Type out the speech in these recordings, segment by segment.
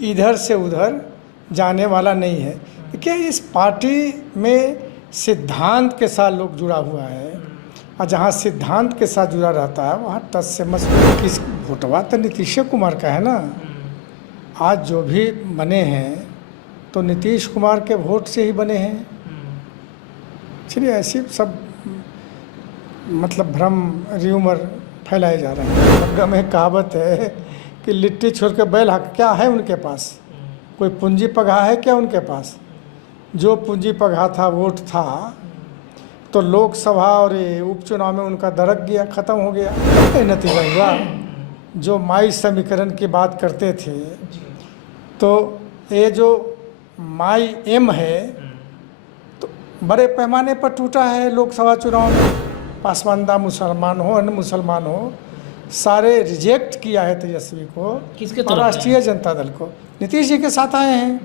इधर से उधर जाने वाला नहीं है। क्या इस पार्टी में सिद्धांत के साथ लोग जुड़ा हुआ है, और जहाँ सिद्धांत के साथ जुड़ा रहता है वहाँ टस से मस। किस वोटवा तो नीतीश कुमार का है ना। आज जो भी बने हैं तो नीतीश कुमार के वोट से ही बने हैं। चलिए ऐसी सब मतलब भ्रम र्यूमर फैलाए जा रहे हैं। गंगा में कहावत है कि लिट्टी छोड़ के बैल हक, क्या है उनके पास? कोई पूंजी पगहा है क्या उनके पास? जो पूंजी पगहा था, वोट था, तो लोकसभा और उपचुनाव में उनका दरक गया, ख़त्म हो गया। नतीजा हुआ। जो माई समीकरण की बात करते थे, तो ये जो माई एम है तो बड़े पैमाने पर टूटा है। लोकसभा चुनाव में पासवानदा मुसलमान हो, अन्य मुसलमान हो, सारे रिजेक्ट किया है तेजस्वी को। किसके और राष्ट्रीय जनता दल को नीतीश जी के साथ आए हैं।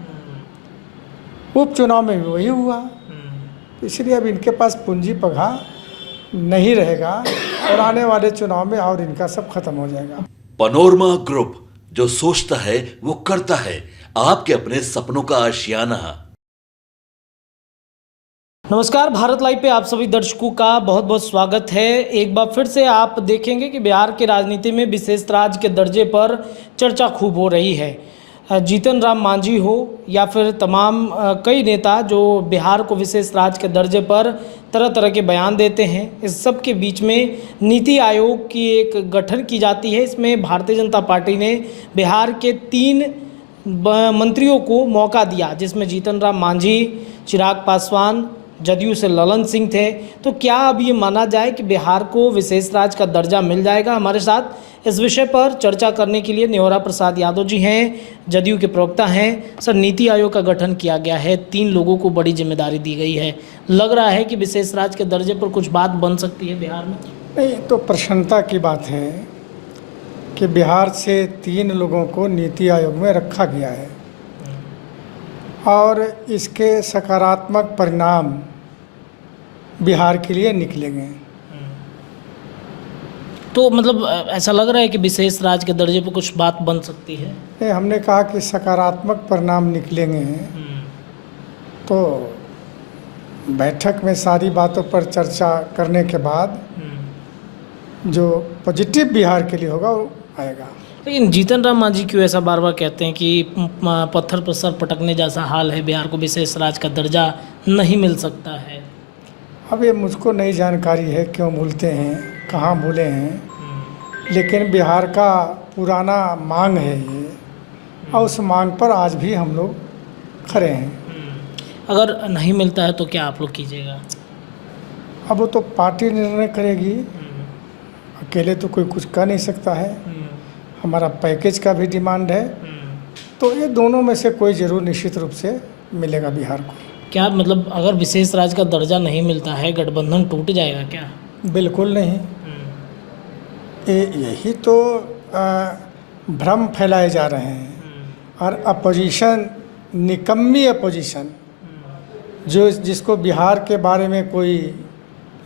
उपचुनाव में भी वही हुआ। इसलिए अब इनके पास पूंजी पगहा नहीं रहेगा और आने वाले चुनाव में और इनका सब खत्म हो जाएगा। पनोरमा ग्रुप, जो सोचता है वो करता है। आपके अपने सपनों का आशियाना। नमस्कार, भारत लाइव पे आप सभी दर्शकों का बहुत बहुत स्वागत है। एक बार फिर से आप देखेंगे कि बिहार की राजनीति में विशेष राज्य के दर्जे पर चर्चा खूब हो रही है। जीतन राम मांझी हो या फिर तमाम कई नेता जो बिहार को विशेष राज्य के दर्जे पर तरह तरह के बयान देते हैं। इस सब के बीच में नीति आयोग की एक गठन की जाती है। इसमें भारतीय जनता पार्टी ने बिहार के 3 मंत्रियों को मौका दिया, जिसमें जीतन राम मांझी, चिराग पासवान, जदयू से ललन सिंह थे। तो क्या अब ये माना जाए कि बिहार को विशेष राज्य का दर्जा मिल जाएगा? हमारे साथ इस विषय पर चर्चा करने के लिए न्योरा प्रसाद यादव जी हैं, जदयू के प्रवक्ता हैं। सर, नीति आयोग का गठन किया गया है, 3 लोगों को बड़ी जिम्मेदारी दी गई है। लग रहा है कि विशेष राज्य के दर्जे पर कुछ बात बन सकती है बिहार में? नहीं, तो प्रसन्नता की बात है कि बिहार से 3 लोगों को नीति आयोग में रखा गया है और इसके सकारात्मक परिणाम बिहार के लिए निकलेंगे। तो मतलब ऐसा लग रहा है कि विशेष राज्य के दर्जे पर कुछ बात बन सकती है? नहीं, हमने कहा कि सकारात्मक परिणाम निकलेंगे। तो बैठक में सारी बातों पर चर्चा करने के बाद जो पॉजिटिव बिहार के लिए होगा वो आएगा। लेकिन जीतन राम मांझी क्यों ऐसा बार बार कहते हैं कि पत्थर पर सर पटकने जैसा हाल है, बिहार को विशेष राज्य का दर्जा नहीं मिल सकता है? अब ये मुझको नई जानकारी है, क्यों भूलते हैं, कहाँ भूले हैं, लेकिन बिहार का पुराना मांग है ये, और उस मांग पर आज भी हम लोग खड़े हैं। अगर नहीं मिलता है तो क्या आप लोग कीजिएगा? अब वो तो पार्टी निर्णय करेगी, अकेले तो कोई कुछ कर नहीं सकता है। हमारा पैकेज का भी डिमांड है, तो ये दोनों में से कोई ज़रूर निश्चित रूप से मिलेगा बिहार को। क्या मतलब अगर विशेष राज्य का दर्जा नहीं मिलता है, गठबंधन टूट जाएगा क्या? बिल्कुल नहीं। यही तो भ्रम फैलाए जा रहे हैं। और अपोजिशन, निकम्मी अपोजिशन, जो जिसको बिहार के बारे में कोई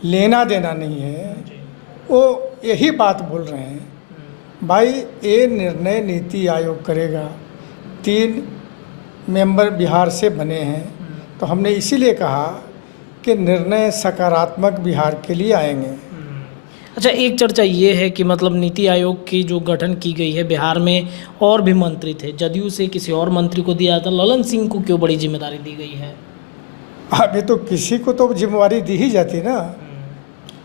लेना देना नहीं है, वो यही बात बोल रहे हैं। भाई, ये निर्णय नीति आयोग करेगा। 3 मेंबर बिहार से बने हैं, तो हमने इसीलिए कहा कि निर्णय सकारात्मक बिहार के लिए आएंगे। अच्छा, एक चर्चा ये है कि मतलब नीति आयोग की जो गठन की गई है, बिहार में और भी मंत्री थे, जदयू से किसी और मंत्री को दिया था, ललन सिंह को क्यों बड़ी जिम्मेदारी दी गई है? अभी तो किसी को तो जिम्मेवारी दी ही जाती ना।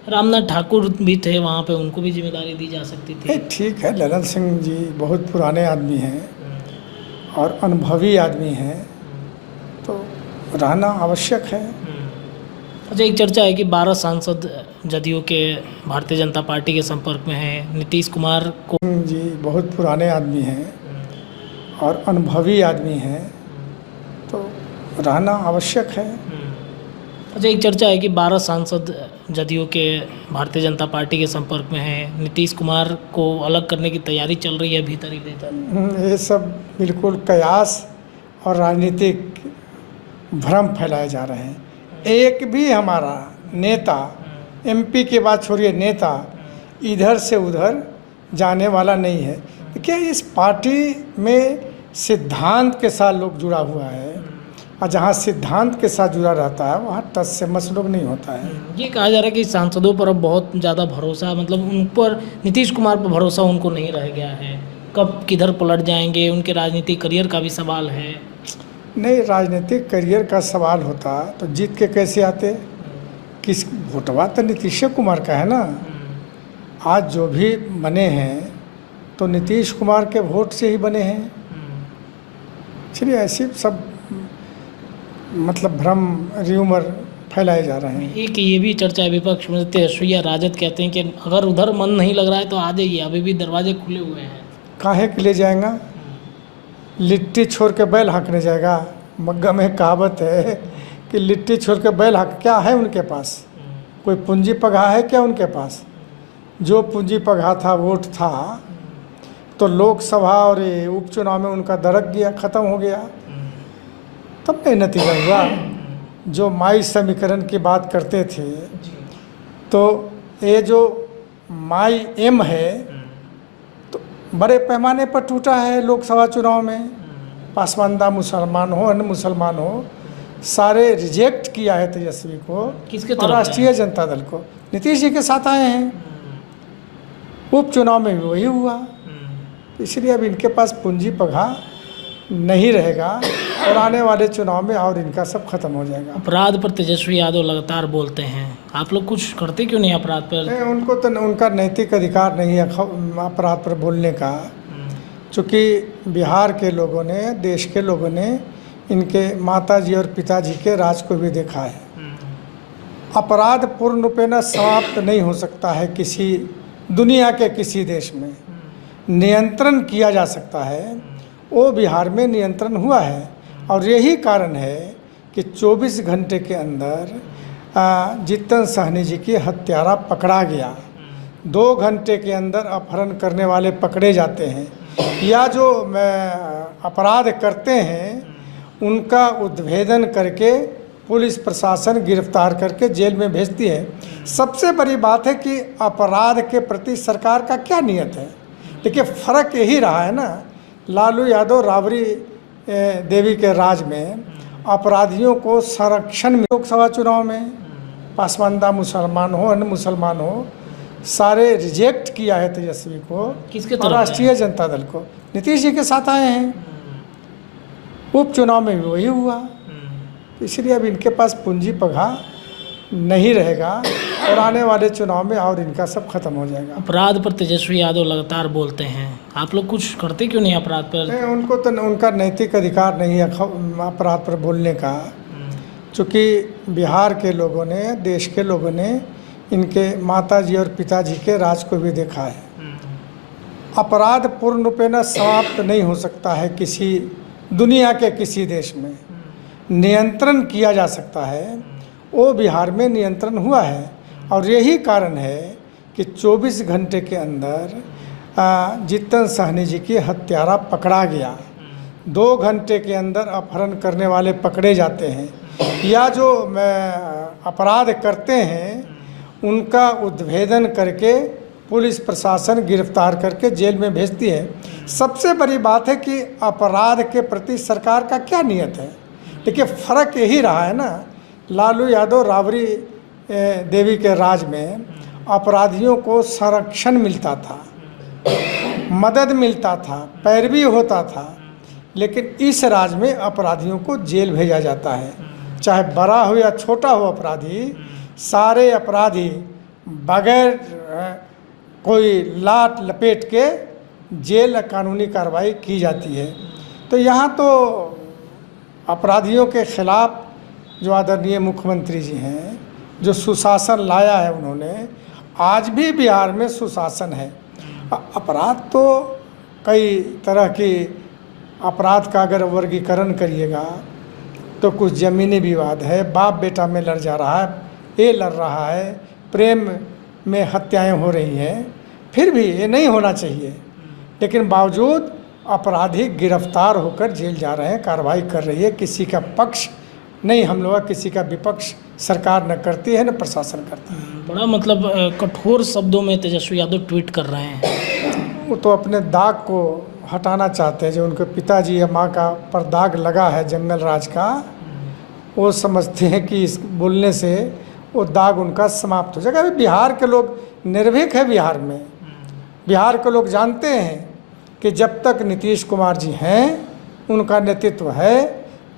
रामनाथ ठाकुर भी थे वहाँ पे, उनको भी जिम्मेदारी दी जा सकती थी। ठीक है, ललन सिंह जी बहुत पुराने आदमी हैं और अनुभवी आदमी हैं, तो रहना आवश्यक है। अच्छा, एक चर्चा है कि 12 सांसद जदयू के भारतीय जनता पार्टी के संपर्क में हैं। नीतीश कुमार को जी बहुत पुराने आदमी हैं और अनुभवी आदमी हैं, तो रहना आवश्यक है। अच्छा, एक चर्चा है कि 12 सांसद जदयू के भारतीय जनता पार्टी के संपर्क में हैं। नीतीश कुमार को अलग करने की तैयारी चल रही है भीतर ही भीतर। ये सब बिल्कुल कयास और राजनीतिक भ्रम फैलाए जा रहे हैं। एक भी हमारा नेता, एमपी के बाद छोड़िए, नेता इधर से उधर जाने वाला नहीं है। क्या इस पार्टी में सिद्धांत के साथ लोग जुड़ा हुआ है, और जहाँ सिद्धांत के साथ जुड़ा रहता है वहाँ टस से मस लोग नहीं होता है। ये कहा जा रहा है कि सांसदों पर अब बहुत ज़्यादा भरोसा, मतलब उन पर, नीतीश कुमार पर भरोसा उनको नहीं रह गया है। कब किधर पलट जाएंगे, उनके राजनीतिक करियर का भी सवाल है। नहीं, राजनीतिक करियर का सवाल होता तो जीत के कैसे आते? किस वोटवा तो नीतीश कुमार का है ना। आज जो भी बने हैं तो नीतीश कुमार के वोट से ही बने हैं। चलिए, ऐसे सब मतलब भ्रम र्यूमर फैलाए जा रहे हैं। एक ये भी चर्चा है विपक्ष में, तेजस्वी या राजद कहते हैं कि अगर उधर मन नहीं लग रहा है तो आ जाइए, अभी भी दरवाजे खुले हुए हैं। काहे के ले जाएगा? लिट्टी छोड़ के बैल हाँकने जाएगा? मग्गा में कहावत है कि लिट्टी छोड़ के बैल हाँक, क्या है उनके पास? कोई पूंजी पगहा है क्या उनके पास? जो पूंजी पगहा था, वोट था, तो लोकसभा और ये उपचुनाव में उनका दरक गया, ख़त्म हो गया। तब नहीं नतीजा हुआ। जो माई समीकरण की बात करते थे, तो ये जो माई एम है तो बड़े पैमाने पर टूटा है लोकसभा चुनाव में। पासवानदा मुसलमान हो, अन्य मुसलमान हो, सारे रिजेक्ट किया है तेजस्वी को। किसके और तरफ राष्ट्रीय जनता दल को नीतीश जी के साथ आए हैं। उपचुनाव में भी वही हुआ। इसलिए अब इनके पास पूंजी पगहा नहीं रहेगा और आने वाले चुनाव में और इनका सब खत्म हो जाएगा। अपराध पर तेजस्वी यादव लगातार बोलते हैं, आप लोग कुछ करते क्यों नहीं अपराध पर? नहीं, उनको तो उनका नैतिक अधिकार नहीं है अपराध पर बोलने का। चूँकि बिहार के लोगों ने, देश के लोगों ने इनके माताजी और पिताजी के राज को भी देखा है। अपराध पूर्ण रूपेण समाप्त नहीं हो सकता है किसी दुनिया के किसी देश में। नियंत्रण किया जा सकता है, वो बिहार में नियंत्रण हुआ है। और यही कारण है कि 24 घंटे के अंदर जीतन सहनी जी की हत्यारा पकड़ा गया। 2 घंटे के अंदर अपहरण करने वाले पकड़े जाते हैं, या जो अपराध करते हैं उनका उद्भेदन करके पुलिस प्रशासन गिरफ्तार करके जेल में भेजती है। सबसे बड़ी बात है कि अपराध के प्रति सरकार का क्या नियत है। देखिए, फ़र्क यही रहा है ना, लालू यादव राबड़ी देवी के राज में अपराधियों को संरक्षण में, लोकसभा चुनाव में पासवानदा मुसलमान हो, अन्य मुसलमान हो, सारे रिजेक्ट किया है तेजस्वी को। किसके और तरफ? राष्ट्रीय जनता दल को नीतीश जी के साथ आए हैं। उपचुनाव में भी वही हुआ। इसलिए अब इनके पास पूंजी पगहा नहीं रहेगा और आने वाले चुनाव में और इनका सब खत्म हो जाएगा। अपराध पर तेजस्वी यादव लगातार बोलते हैं, आप लोग कुछ करते क्यों नहीं अपराध पर? नहीं, उनको तो उनका नैतिक अधिकार नहीं है अपराध पर बोलने का। चूँकि बिहार के लोगों ने, देश के लोगों ने इनके माताजी और पिताजी के राज को भी देखा है। अपराध पूर्ण रूपेण समाप्त नहीं हो सकता है किसी दुनिया के किसी देश में। नियंत्रण किया जा सकता है, वो बिहार में नियंत्रण हुआ है। और यही कारण है कि 24 घंटे के अंदर जीतन सहनी जी की हत्यारा पकड़ा गया। 2 घंटे के अंदर अपहरण करने वाले पकड़े जाते हैं, या जो अपराध करते हैं उनका उद्भेदन करके पुलिस प्रशासन गिरफ्तार करके जेल में भेजती है। सबसे बड़ी बात है कि अपराध के प्रति सरकार का क्या नियत है। देखिए, फ़र्क यही रहा है ना, लालू यादव राबड़ी देवी के राज में अपराधियों को संरक्षण मिलता था, मदद मिलता था, पैरवी होता था। लेकिन इस राज में अपराधियों को जेल भेजा जाता है, चाहे बड़ा हो या छोटा हो अपराधी। सारे अपराधी बगैर कोई लाट लपेट के जेल कानूनी कार्रवाई की जाती है। तो यहाँ तो अपराधियों के खिलाफ जो आदरणीय मुख्यमंत्री जी हैं, जो सुशासन लाया है उन्होंने, आज भी बिहार में सुशासन है। अपराध तो कई तरह की अपराध का अगर वर्गीकरण करिएगा तो कुछ ज़मीनी विवाद है, बाप बेटा में लड़ जा रहा है, ये लड़ रहा है, प्रेम में हत्याएं हो रही हैं। फिर भी ये नहीं होना चाहिए, लेकिन बावजूद अपराधी गिरफ्तार होकर जेल जा रहे हैं, कार्रवाई कर रही है। किसी का पक्ष नहीं हम लोग, किसी का विपक्ष सरकार न करती है न प्रशासन करता है। बड़ा मतलब कठोर शब्दों में तेजस्वी यादव ट्वीट कर रहे हैं। वो तो अपने दाग को हटाना चाहते हैं, जो उनके पिताजी या माँ का पर दाग लगा है जंगल राज का, वो समझते हैं कि इस बोलने से वो दाग उनका समाप्त हो जाएगा। अभी बिहार के लोग निर्भीक है, बिहार के लोग जानते हैं कि जब तक नीतीश कुमार जी हैं, उनका नेतृत्व है,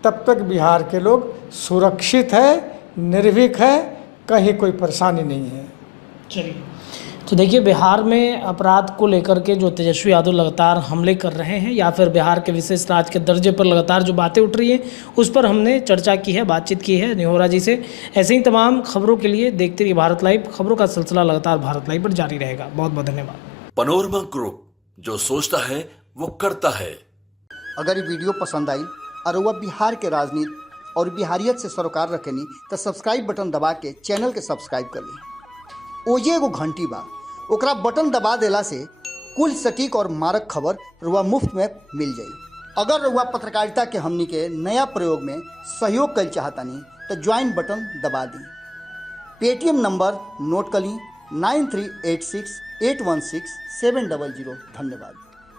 तब तक बिहार के लोग सुरक्षित है, निर्भीक है, कहीं कोई परेशानी नहीं है। चलिए, तो देखिए बिहार में अपराध को लेकर के जो तेजस्वी यादव लगातार हमले कर रहे हैं या फिर बिहार के विशेष राज्य के दर्जे पर लगातार जो बातें उठ रही हैं, उस पर हमने चर्चा की है, बातचीत की है निहोरा जी से। ऐसे ही तमाम खबरों के लिए देखते रहिए भारत लाइव। खबरों का सिलसिला लगातार भारत लाइव पर जारी रहेगा। बहुत बहुत धन्यवाद। पनोरमा ग्रुप, जो सोचता है वो करता है। अगर ये वीडियो पसंद आई और वह बिहार के राजनीति और बिहारियत से सरोकार रखेनी तो सब्सक्राइब बटन दबा के चैनल के सब्सक्राइब कर ली। ओजे एगो घंटी बा, ओकरा बटन दबा देला से कुल सटीक और मारक खबर रुआ मुफ्त में मिल जाई। अगर रुआ पत्रकारिता के हमनी के नया प्रयोग में सहयोग कर चाहतानी तो ज्वाइन बटन दबा दी। पेटीएम नंबर नोट कर ली 9386816700। धन्यवाद।